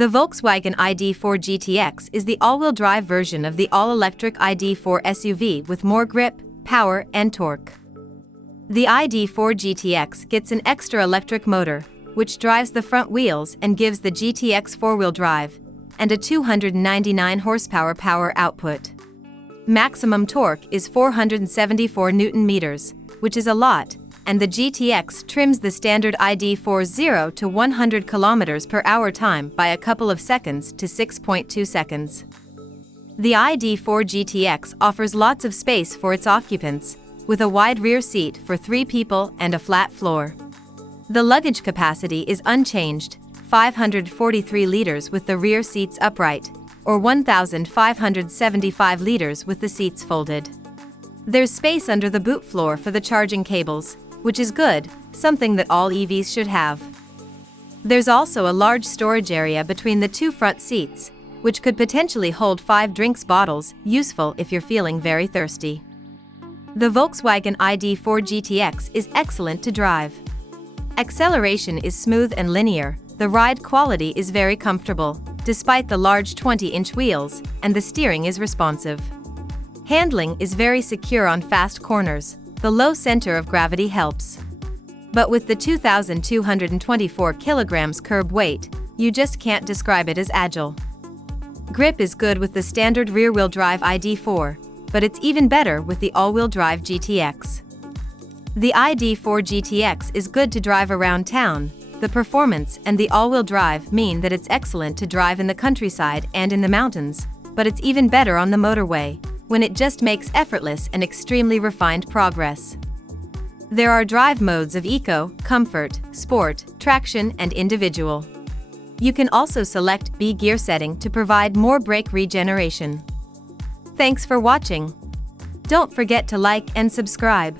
The Volkswagen ID4 GTX is the all-wheel drive version of the all-electric ID4 SUV with more grip, power, and torque. The ID4 GTX gets an extra electric motor, which drives the front wheels and gives the GTX four-wheel drive, and a 299 horsepower power output. Maximum torque is 474 Nm, which is a lot, and the GTX trims the standard ID4 0 to 100 km/h time by a couple of seconds to 6.2 seconds. The ID4 GTX offers lots of space for its occupants, with a wide rear seat for 3 people and a flat floor. The luggage capacity is unchanged, 543 liters with the rear seats upright, or 1,575 liters with the seats folded. There's space under the boot floor for the charging cables, which is good, something that all EVs should have. There's also a large storage area between the 2 front seats, which could potentially hold 5 drinks bottles, useful if you're feeling very thirsty. The Volkswagen ID4 GTX is excellent to drive. Acceleration is smooth and linear, the ride quality is very comfortable, despite the large 20-inch wheels, and the steering is responsive. Handling is very secure on fast corners, the low center of gravity helps. But with the 2,224 kilograms curb weight, you just can't describe it as agile. Grip is good with the standard rear-wheel drive ID4, but it's even better with the all-wheel drive GTX. The ID4 GTX is good to drive around town. The performance and the all-wheel drive mean that it's excellent to drive in the countryside and in the mountains, but it's even better on the motorway, when it just makes effortless and extremely refined progress. There are drive modes of Eco, Comfort, Sport, Traction, and Individual. You can also select B gear setting to provide more brake regeneration. Thanks for watching. Don't forget to like and subscribe.